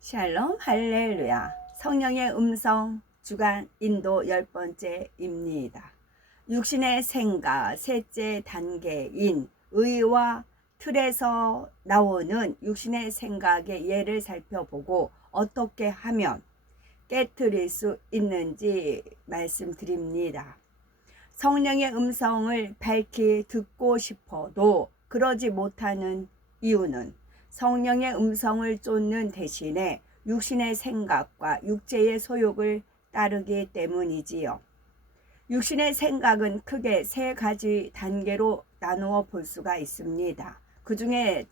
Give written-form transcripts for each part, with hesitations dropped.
샬롬 할렐루야. 성령의 음성 주간 인도 10번째입니다. 육신의 생각 셋째 단계인 의와 틀에서 나오는 육신의 생각의 예를 살펴보고 어떻게 하면 깨트릴 수 있는지 말씀드립니다. 성령의 음성을 밝히 듣고 싶어도 그러지 못하는 이유는 성령의 음성을 쫓는 대신에 육신의 생각과 육체의 소욕을 따르기 때문이지요. 육신의 생각은 크게 세 가지 단계로 나누어 볼 수가 있습니다. 그 중에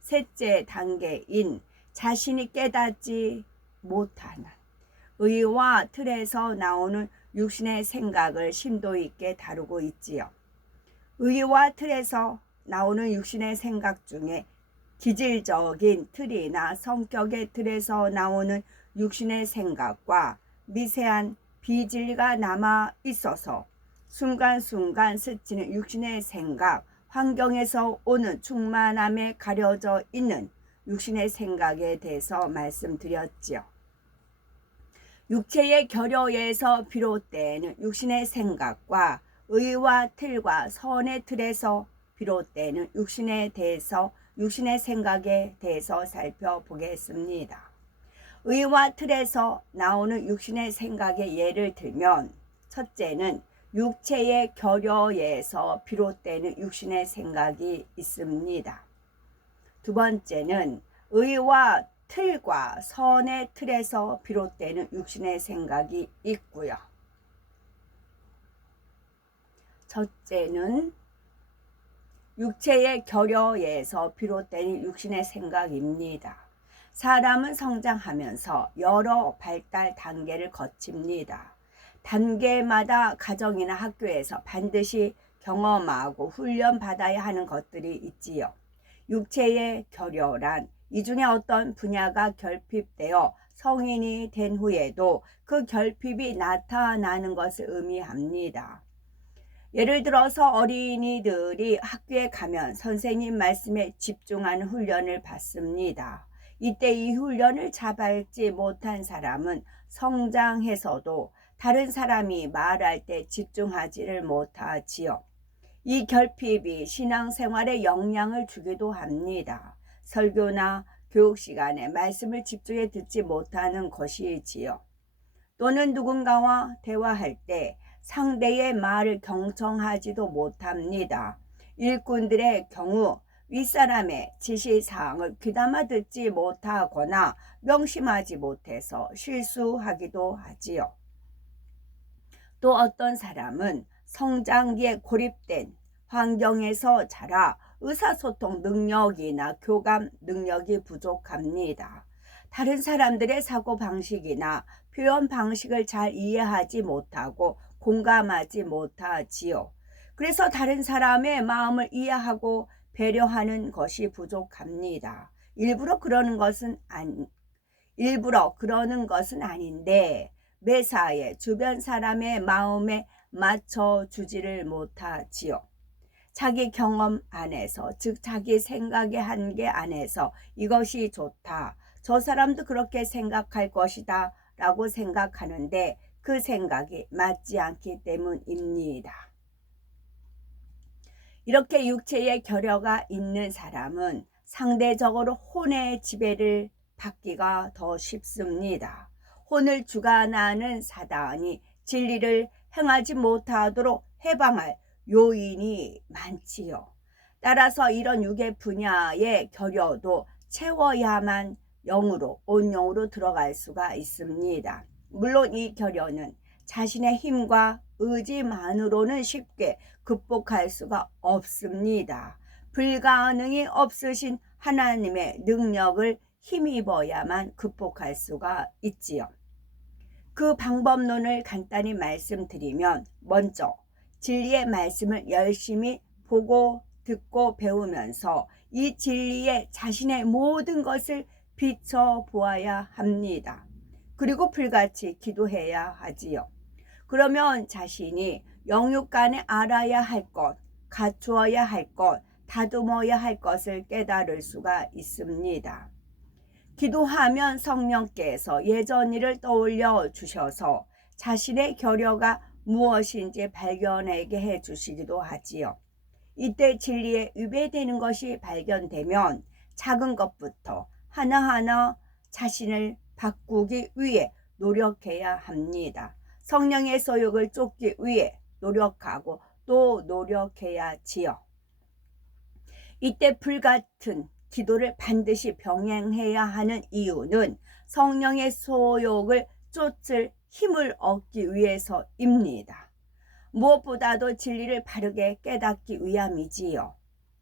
셋째 단계인 자신이 깨닫지 못하는 의와 틀에서 나오는 육신의 생각을 심도 있게 다루고 있지요. 의와 틀에서 나오는 육신의 생각 중에 기질적인 틀이나 성격의 틀에서 나오는 육신의 생각과 미세한 비질가 남아 있어서 순간순간 스치는 육신의 생각, 환경에서 오는 충만함에 가려져 있는 육신의 생각에 대해서 말씀드렸지요. 육체의 결여에서 비롯되는 육신의 생각과 의와 틀과 선의 틀에서 비롯되는 육신의 생각에 대해서 살펴보겠습니다. 의와 틀에서 나오는 육신의 생각의 예를 들면 첫째는 육체의 결여에서 비롯되는 육신의 생각이 있습니다. 두 번째는 의와 틀과 선의 틀에서 비롯되는 육신의 생각이 있고요. 첫째는 육체의 결여에서 비롯되는 육신의 생각입니다. 사람은 성장하면서 여러 발달 단계를 거칩니다. 단계마다 가정이나 학교에서 반드시 경험하고 훈련받아야 하는 것들이 있지요. 육체의 결여란 이 중에 어떤 분야가 결핍되어 성인이 된 후에도 그 결핍이 나타나는 것을 의미합니다. 예를 들어서 어린이들이 학교에 가면 선생님 말씀에 집중하는 훈련을 받습니다. 이때 이 훈련을 잘 밟지 못한 사람은 성장해서도 다른 사람이 말할 때 집중하지를 못하지요. 이 결핍이 신앙생활에 영향을 주기도 합니다. 설교나 교육 시간에 말씀을 집중해 듣지 못하는 것이지요. 또는 누군가와 대화할 때 상대의 말을 경청하지도 못합니다. 일꾼들의 경우 윗사람의 지시사항을 귀담아 듣지 못하거나 명심하지 못해서 실수하기도 하지요. 또 어떤 사람은 성장기에 고립된 환경에서 자라 의사소통 능력이나 교감 능력이 부족합니다. 다른 사람들의 사고방식이나 표현 방식을 잘 이해하지 못하고 공감하지 못하지요. 그래서 다른 사람의 마음을 이해하고 배려하는 것이 부족합니다. 일부러 그러는 것은 아닌데 매사에 주변 사람의 마음에 맞춰주지를 못하지요. 자기 경험 안에서, 즉 자기 생각의 한계 안에서 이것이 좋다, 저 사람도 그렇게 생각할 것이다 라고 생각하는데 그 생각이 맞지 않기 때문입니다. 이렇게 육체의 결여가 있는 사람은 상대적으로 혼의 지배를 받기가 더 쉽습니다. 혼을 주관하는 사단이 진리를 행하지 못하도록 해방할 요인이 많지요. 따라서 이런 육의 분야의 결여도 채워야만 온 영으로 들어갈 수가 있습니다. 물론 이 결여는 자신의 힘과 의지만으로는 쉽게 극복할 수가 없습니다. 불가능이 없으신 하나님의 능력을 힘입어야만 극복할 수가 있지요. 그 방법론을 간단히 말씀드리면 먼저 진리의 말씀을 열심히 보고 듣고 배우면서 이 진리에 자신의 모든 것을 비춰보아야 합니다. 그리고 불같이 기도해야 하지요. 그러면 자신이 영육간에 알아야 할 것, 갖추어야 할 것, 다듬어야 할 것을 깨달을 수가 있습니다. 기도하면 성령께서 예전 일을 떠올려 주셔서 자신의 결여가 무엇인지 발견하게 해 주시기도 하지요. 이때 진리에 위배되는 것이 발견되면 작은 것부터 하나하나 자신을 바꾸기 위해 노력해야 합니다. 성령의 소욕을 쫓기 위해 노력하고 또 노력해야지요. 이때 불같은 기도를 반드시 병행해야 하는 이유는 성령의 소욕을 쫓을 힘을 얻기 위해서입니다. 무엇보다도 진리를 바르게 깨닫기 위함이지요.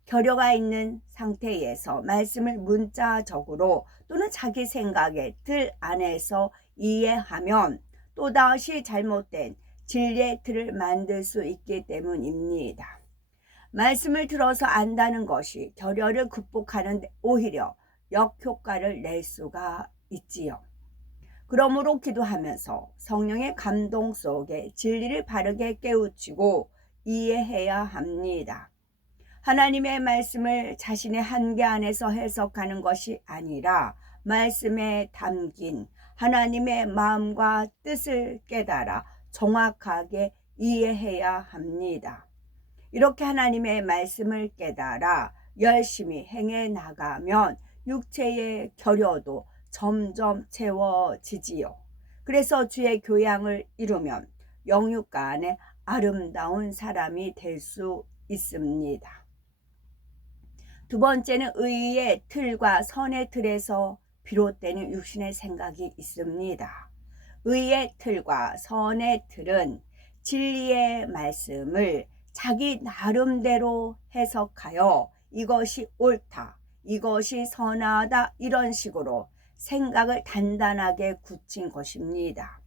결여가 있는 상태에서 말씀을 문자적으로 또는 자기 생각의 틀 안에서 이해하면 또다시 잘못된 진리의 틀을 만들 수 있기 때문입니다. 말씀을 들어서 안다는 것이 결여를 극복하는 데 오히려 역효과를 낼 수가 있지요. 그러므로 기도하면서 성령의 감동 속에 진리를 바르게 깨우치고 이해해야 합니다. 하나님의 말씀을 자신의 한계 안에서 해석하는 것이 아니라 말씀에 담긴 하나님의 마음과 뜻을 깨달아 정확하게 이해해야 합니다. 이렇게 하나님의 말씀을 깨달아 열심히 행해 나가면 육체의 결여도 점점 채워지지요. 그래서 주의 교양을 이루면 영육간에 아름다운 사람이 될 수 있습니다. 두 번째는 의의 틀과 선의 틀에서 비롯되는 육신의 생각이 있습니다. 의의 틀과 선의 틀은 진리의 말씀을 자기 나름대로 해석하여 이것이 옳다, 이것이 선하다 이런 식으로 생각을 단단하게 굳힌 것입니다.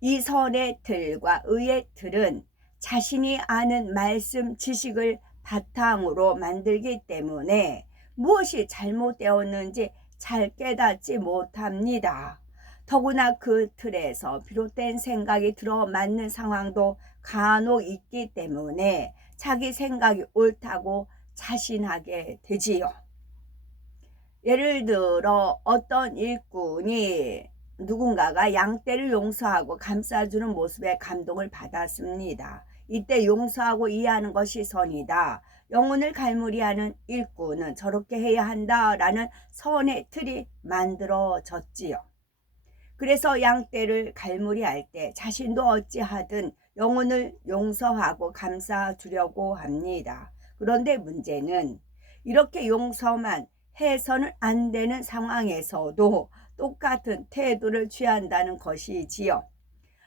이 선의 틀과 의의 틀은 자신이 아는 말씀 지식을 바탕으로 만들기 때문에 무엇이 잘못되었는지 잘 깨닫지 못합니다. 더구나 그 틀에서 비롯된 생각이 들어맞는 상황도 간혹 있기 때문에 자기 생각이 옳다고 자신하게 되지요. 예를 들어 어떤 일꾼이 누군가가 양떼를 용서하고 감싸주는 모습에 감동을 받았습니다. 이때 용서하고 이해하는 것이 선이다. 영혼을 갈무리하는 일꾼은 저렇게 해야 한다라는 선의 틀이 만들어졌지요. 그래서 양떼를 갈무리할 때 자신도 어찌하든 영혼을 용서하고 감싸주려고 합니다. 그런데 문제는 이렇게 용서만 해서는 안 되는 상황에서도 똑같은 태도를 취한다는 것이지요.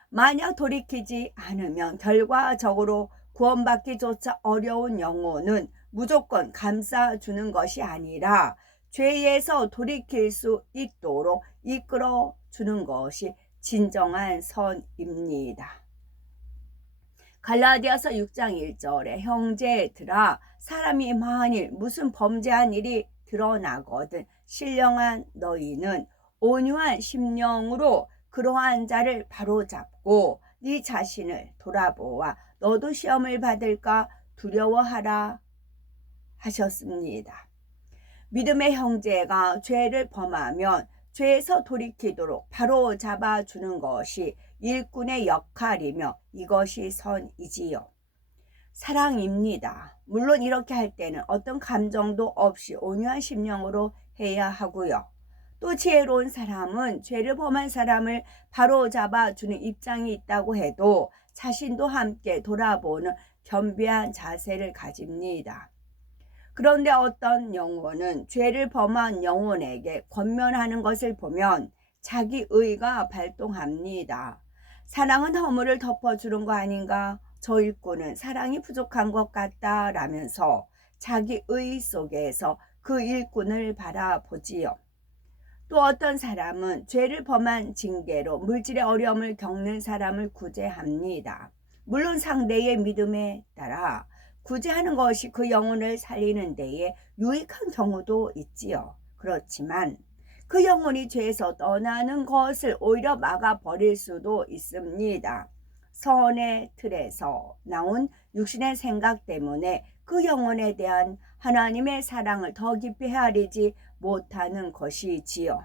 만약 돌이키지 않으면 결과적으로 구원받기조차 어려운 영혼은 무조건 감싸주는 것이 아니라 죄에서 돌이킬 수 있도록 이끌어 주는 것이 진정한 선입니다. 갈라디아서 6장 1절에 형제들아 사람이 만일 무슨 범죄한 일이 드러나거든 신령한 너희는 온유한 심령으로 그러한 자를 바로잡고 네 자신을 돌아보아 너도 시험을 받을까 두려워하라 하셨습니다. 믿음의 형제가 죄를 범하면 죄에서 돌이키도록 바로 잡아주는 것이 일꾼의 역할이며 이것이 선이지요. 사랑입니다. 물론 이렇게 할 때는 어떤 감정도 없이 온유한 심령으로 해야 하고요. 또 지혜로운 사람은 죄를 범한 사람을 바로 잡아주는 입장이 있다고 해도 자신도 함께 돌아보는 겸비한 자세를 가집니다. 그런데 어떤 영혼은 죄를 범한 영혼에게 권면하는 것을 보면 자기 의가 발동합니다. 사랑은 허물을 덮어주는 거 아닌가? 저 일꾼은 사랑이 부족한 것 같다 라면서 자기 의 속에서 그 일꾼을 바라보지요. 또 어떤 사람은 죄를 범한 징계로 물질의 어려움을 겪는 사람을 구제합니다. 물론 상대의 믿음에 따라 구제하는 것이 그 영혼을 살리는 데에 유익한 경우도 있지요. 그렇지만 그 영혼이 죄에서 떠나는 것을 오히려 막아버릴 수도 있습니다. 선의 틀에서 나온 육신의 생각 때문에 그 영혼에 대한 하나님의 사랑을 더 깊이 헤아리지 못하는 것이지요.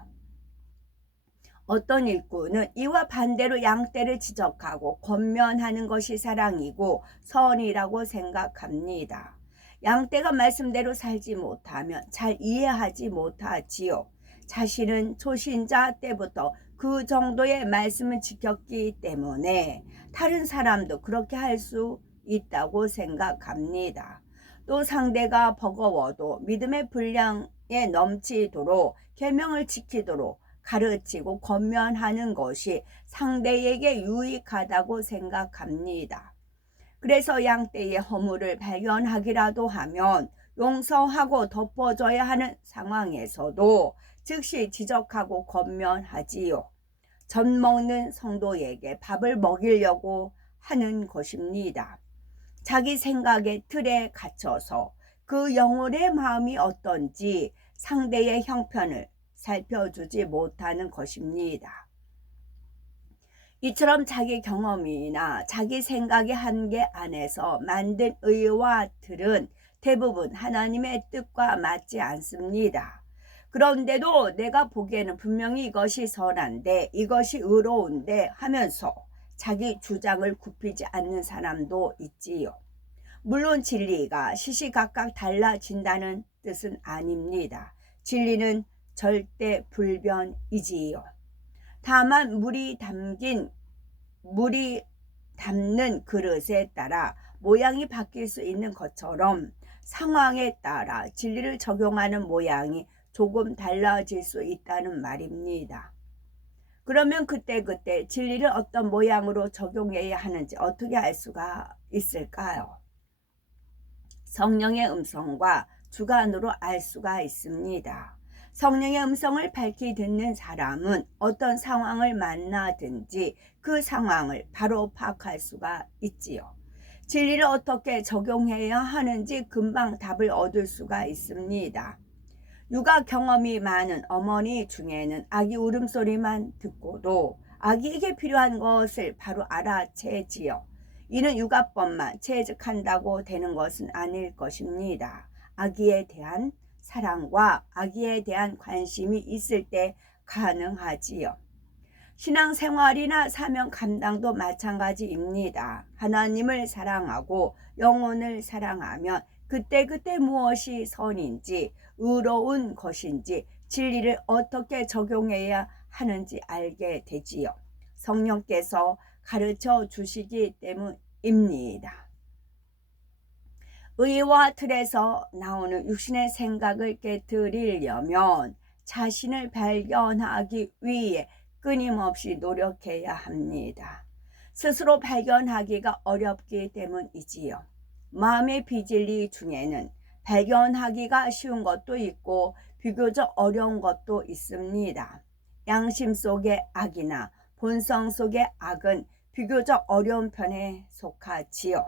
어떤 일꾼은 이와 반대로 양떼를 지적하고 권면하는 것이 사랑이고 선이라고 생각합니다. 양떼가 말씀대로 살지 못하면 잘 이해하지 못하지요. 자신은 초신자 때부터 그 정도의 말씀을 지켰기 때문에 다른 사람도 그렇게 할 수 있다고 생각합니다. 또 상대가 버거워도 믿음의 분량에 넘치도록 계명을 지키도록 가르치고 권면하는 것이 상대에게 유익하다고 생각합니다. 그래서 양떼의 허물을 발견하기라도 하면 용서하고 덮어줘야 하는 상황에서도 즉시 지적하고 권면하지요. 젖 먹는 성도에게 밥을 먹이려고 하는 것입니다. 자기 생각의 틀에 갇혀서 그 영혼의 마음이 어떤지 상대의 형편을 살펴주지 못하는 것입니다. 이처럼 자기 경험이나 자기 생각의 한계 안에서 만든 의와 틀은 대부분 하나님의 뜻과 맞지 않습니다. 그런데도 내가 보기에는 분명히 이것이 선한데 이것이 의로운데 하면서 자기 주장을 굽히지 않는 사람도 있지요. 물론 진리가 시시각각 달라진다는 뜻은 아닙니다. 진리는 절대 불변이지요. 다만 물이 담는 그릇에 따라 모양이 바뀔 수 있는 것처럼 상황에 따라 진리를 적용하는 모양이 조금 달라질 수 있다는 말입니다. 그러면 그때그때 진리를 어떤 모양으로 적용해야 하는지 어떻게 알 수가 있을까요? 성령의 음성과 주관으로 알 수가 있습니다. 성령의 음성을 밝히 듣는 사람은 어떤 상황을 만나든지 그 상황을 바로 파악할 수가 있지요. 진리를 어떻게 적용해야 하는지 금방 답을 얻을 수가 있습니다. 육아 경험이 많은 어머니 중에는 아기 울음소리만 듣고도 아기에게 필요한 것을 바로 알아채지요. 이는 육아법만 체득한다고 되는 것은 아닐 것입니다. 아기에 대한 사랑과 아기에 대한 관심이 있을 때 가능하지요. 신앙생활이나 사명 감당도 마찬가지입니다. 하나님을 사랑하고 영혼을 사랑하면 그때그때 무엇이 선인지 의로운 것인지 진리를 어떻게 적용해야 하는지 알게 되지요. 성령께서 가르쳐 주시기 때문입니다. 의와 틀에서 나오는 육신의 생각을 깨뜨리려면 자신을 발견하기 위해 끊임없이 노력해야 합니다. 스스로 발견하기가 어렵기 때문이지요. 마음의 비진리 중에는 발견하기가 쉬운 것도 있고 비교적 어려운 것도 있습니다. 양심 속의 악이나 본성 속의 악은 비교적 어려운 편에 속하지요.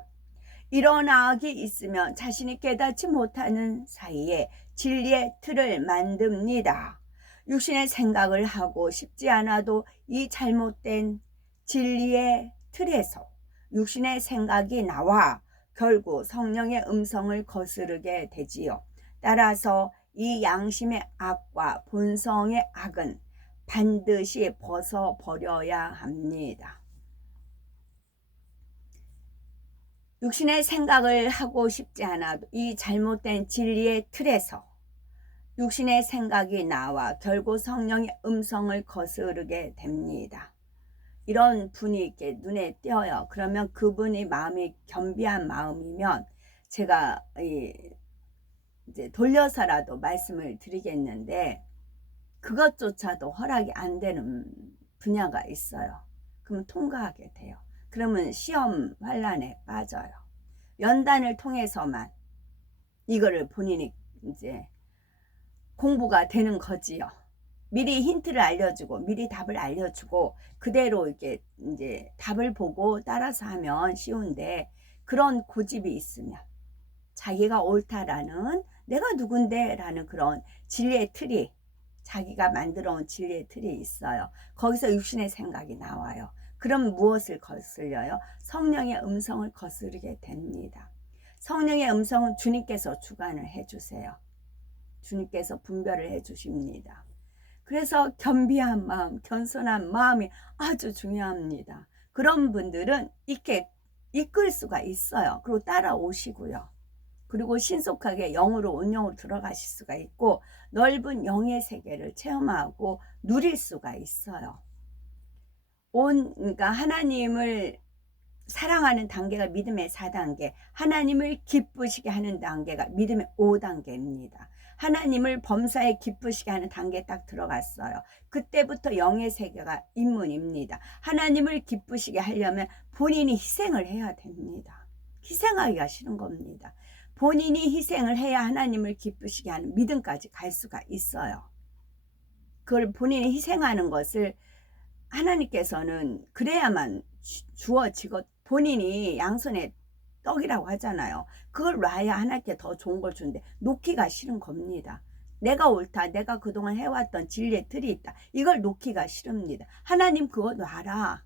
이런 악이 있으면 자신이 깨닫지 못하는 사이에 진리의 틀을 만듭니다. 육신의 생각을 하고 싶지 않아도 이 잘못된 진리의 틀에서 육신의 생각이 나와 결국 성령의 음성을 거스르게 되지요. 따라서 이 양심의 악과 본성의 악은 반드시 벗어버려야 합니다. 육신의 생각을 하고 싶지 않아도 이 잘못된 진리의 틀에서 육신의 생각이 나와 결국 성령의 음성을 거스르게 됩니다. 이런 분이 이렇게 눈에 띄어요. 그러면 그분이 마음이 겸비한 마음이면 제가 이제 돌려서라도 말씀을 드리겠는데 그것조차도 허락이 안 되는 분야가 있어요. 그럼 통과하게 돼요. 그러면 시험 환란에 빠져요. 연단을 통해서만 이거를 본인이 이제 공부가 되는 거지요. 미리 힌트를 알려주고 미리 답을 알려주고 그대로 이렇게 이제 답을 보고 따라서 하면 쉬운데 그런 고집이 있으면 자기가 옳다라는 내가 누군데 라는 그런 진리의 틀이 자기가 만들어 온 진리의 틀이 있어요. 거기서 육신의 생각이 나와요. 그럼 무엇을 거슬려요? 성령의 음성을 거스르게 됩니다. 성령의 음성은 주님께서 주관을 해주세요. 주님께서 분별을 해 주십니다. 그래서 겸비한 마음, 겸손한 마음이 아주 중요합니다. 그런 분들은 이렇게 이끌 수가 있어요. 그리고 따라오시고요. 그리고 신속하게 영으로 온영으로 들어가실 수가 있고 넓은 영의 세계를 체험하고 누릴 수가 있어요. 그러니까 하나님을 사랑하는 단계가 믿음의 4단계, 하나님을 기쁘시게 하는 단계가 믿음의 5단계입니다. 하나님을 범사에 기쁘시게 하는 단계에 딱 들어갔어요. 그때부터 영의 세계가 입문입니다. 하나님을 기쁘시게 하려면 본인이 희생을 해야 됩니다. 희생하기가 싫은 겁니다. 본인이 희생을 해야 하나님을 기쁘시게 하는 믿음까지 갈 수가 있어요. 그걸 본인이 희생하는 것을 하나님께서는 그래야만 주어지고, 본인이 양손에 떡이라고 하잖아요. 그걸 놔야 하나님께 더 좋은 걸 주는데 놓기가 싫은 겁니다. 내가 옳다, 내가 그동안 해왔던 진리의 틀이 있다, 이걸 놓기가 싫습니다. 하나님 그거 놔라,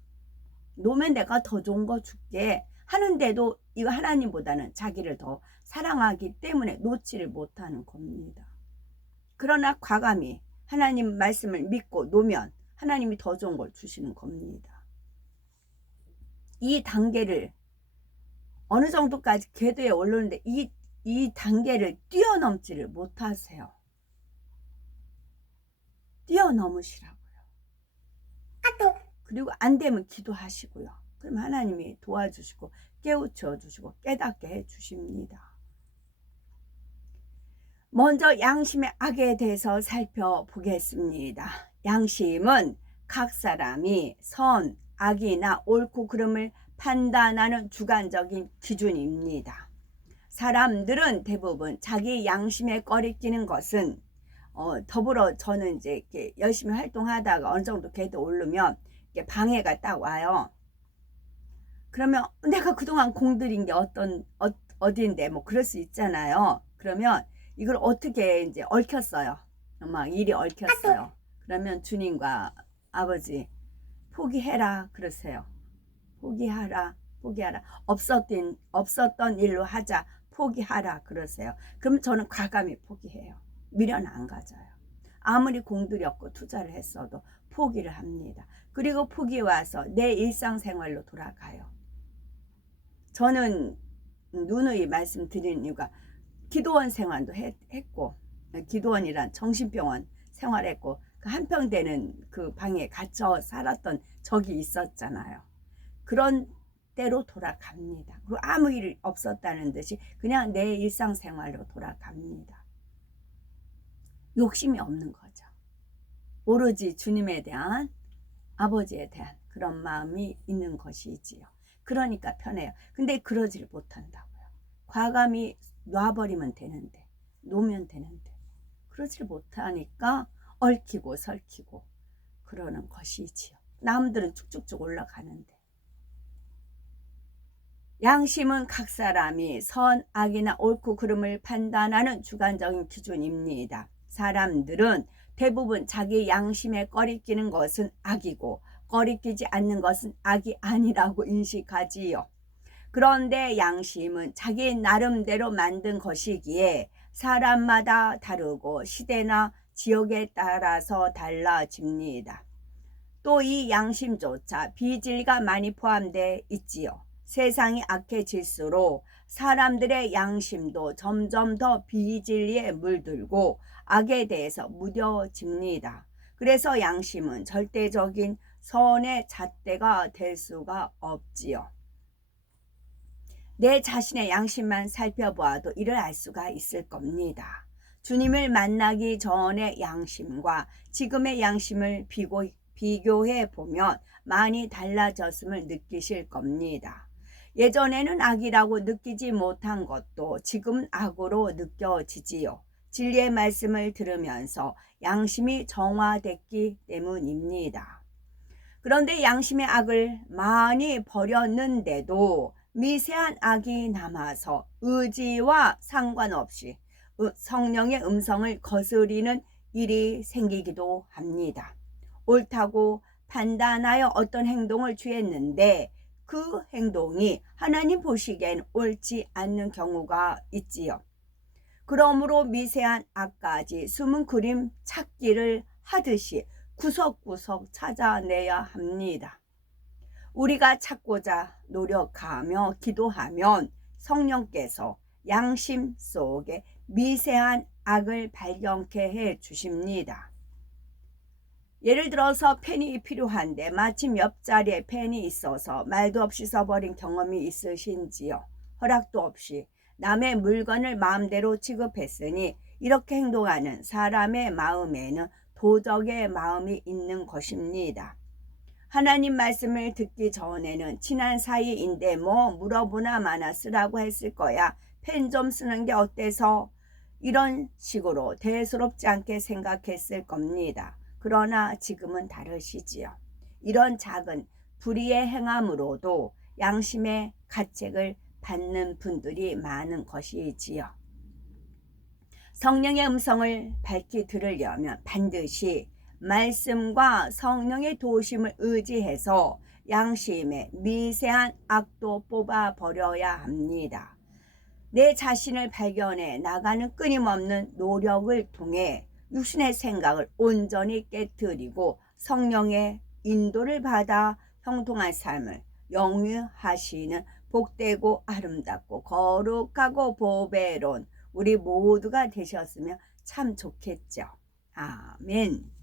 놓으면 내가 더 좋은 거 줄게 하는데도 이거 하나님보다는 자기를 더 사랑하기 때문에 놓지를 못하는 겁니다. 그러나 과감히 하나님 말씀을 믿고 놓으면 하나님이 더 좋은 걸 주시는 겁니다. 이 단계를 어느 정도까지 궤도에 올르는데 이 단계를 뛰어넘지를 못하세요. 뛰어넘으시라고요. 그리고 안 되면 기도하시고요. 그럼 하나님이 도와주시고 깨우쳐 주시고 깨닫게 해 주십니다. 먼저 양심의 악에 대해서 살펴보겠습니다. 양심은 각 사람이 선, 악이나 옳고 그름을 판단하는 주관적인 기준입니다. 사람들은 대부분 자기 양심에 꺼리끼는 것은 더불어 저는 이제 이렇게 열심히 활동하다가 어느 정도 궤도 오르면 이렇게 방해가 딱 와요. 그러면 내가 그동안 공들인 게 어디인데 뭐 그럴 수 있잖아요. 그러면 이걸 어떻게 이제 얽혔어요. 막 일이 얽혔어요. 그러면 주님과 아버지 포기해라 그러세요. 포기하라. 없었던 일로 하자. 포기하라 그러세요. 그럼 저는 과감히 포기해요. 미련 안 가져요. 아무리 공들였고 투자를 했어도 포기를 합니다. 그리고 포기 와서 내 일상생활로 돌아가요. 저는 누누이 말씀드리는 이유가 기도원 생활도 했고, 기도원이란 정신병원 생활했고, 그 한평되는 그 방에 갇혀 살았던 적이 있었잖아요. 그런 때로 돌아갑니다. 그리고 아무 일 없었다는 듯이 그냥 내 일상생활로 돌아갑니다. 욕심이 없는 거죠. 오로지 주님에 대한, 아버지에 대한 그런 마음이 있는 것이지요. 그러니까 편해요. 근데 그러지를 못한다고요. 과감히 놔버리면 되는데, 놓으면 되는데 그러지를 못하니까 얽히고 설키고 그러는 것이지요. 남들은 쭉쭉쭉 올라가는데. 양심은 각 사람이 선, 악이나 옳고 그름을 판단하는 주관적인 기준입니다. 사람들은 대부분 자기 양심에 꺼리끼는 것은 악이고 꺼리끼지 않는 것은 악이 아니라고 인식하지요. 그런데 양심은 자기 나름대로 만든 것이기에 사람마다 다르고 시대나 지역에 따라서 달라집니다. 또 이 양심조차 비진리가 많이 포함되어 있지요. 세상이 악해질수록 사람들의 양심도 점점 더 비진리에 물들고 악에 대해서 무뎌집니다. 그래서 양심은 절대적인 선의 잣대가 될 수가 없지요. 내 자신의 양심만 살펴보아도 이를 알 수가 있을 겁니다. 주님을 만나기 전의 양심과 지금의 양심을 비교해 보면 많이 달라졌음을 느끼실 겁니다. 예전에는 악이라고 느끼지 못한 것도 지금은 악으로 느껴지지요. 진리의 말씀을 들으면서 양심이 정화됐기 때문입니다. 그런데 양심의 악을 많이 버렸는데도 미세한 악이 남아서 의지와 상관없이 성령의 음성을 거스리는 일이 생기기도 합니다. 옳다고 판단하여 어떤 행동을 취했는데 그 행동이 하나님 보시기엔 옳지 않는 경우가 있지요. 그러므로 미세한 악까지 숨은 그림 찾기를 하듯이 구석구석 찾아내야 합니다. 우리가 찾고자 노력하며 기도하면 성령께서 양심 속에 미세한 악을 발견케 해 주십니다. 예를 들어서 펜이 필요한데 마침 옆자리에 펜이 있어서 말도 없이 써버린 경험이 있으신지요? 허락도 없이 남의 물건을 마음대로 취급했으니 이렇게 행동하는 사람의 마음에는 도적의 마음이 있는 것입니다. 하나님 말씀을 듣기 전에는 친한 사이인데 뭐 물어보나 마나 쓰라고 했을 거야. 펜 좀 쓰는 게 어때서? 이런 식으로 대수롭지 않게 생각했을 겁니다. 그러나 지금은 다르시지요. 이런 작은 불의의 행함으로도 양심의 가책을 받는 분들이 많은 것이지요. 성령의 음성을 밝히 들으려면 반드시 말씀과 성령의 도우심을 의지해서 양심의 미세한 악도 뽑아버려야 합니다. 내 자신을 발견해 나가는 끊임없는 노력을 통해 육신의 생각을 온전히 깨뜨리고 성령의 인도를 받아 형통한 삶을 영위하시는 복되고 아름답고 거룩하고 보배로운 우리 모두가 되셨으면 참 좋겠죠. 아멘.